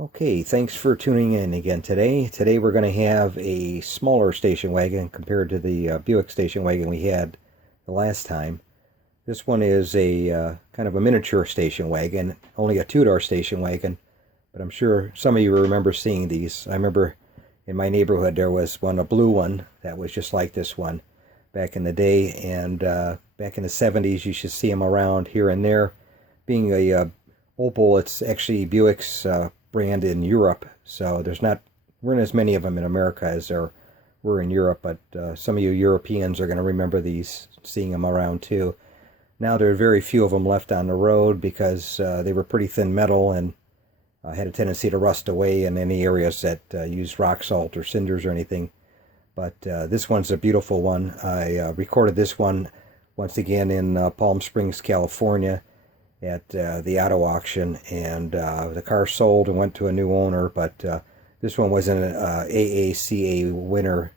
Okay, thanks for tuning in again today. Today we're going to have a smaller station wagon compared to the Buick station wagon we had the last time. This one is a kind of a miniature station wagon, only a two-door station wagon, but I'm sure some of you remember seeing these. I remember in my neighborhood there was one, a blue one, that was just like this one back in the day, and back in the 70s you should see them around here and there. Being a Opel, it's actually Buick's brand in Europe, so weren't as many of them in America as there were in Europe, but some of you Europeans are going to remember these, seeing them around too. Now there are very few of them left on the road because they were pretty thin metal and had a tendency to rust away in any areas that used rock salt or cinders or anything. But this one's a beautiful one. I recorded this one once again in Palm Springs, California, at the auto auction, and the car sold and went to a new owner, but this one was an AACA winner,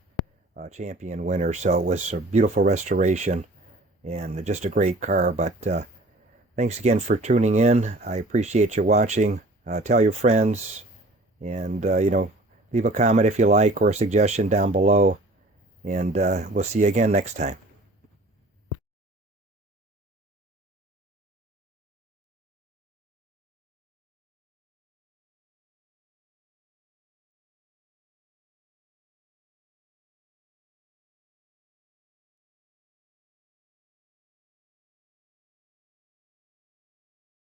champion winner, so it was a beautiful restoration and just a great car. But thanks again for tuning in. I appreciate you watching. Tell your friends, and leave a comment if you like or a suggestion down below, and we'll see you again next time.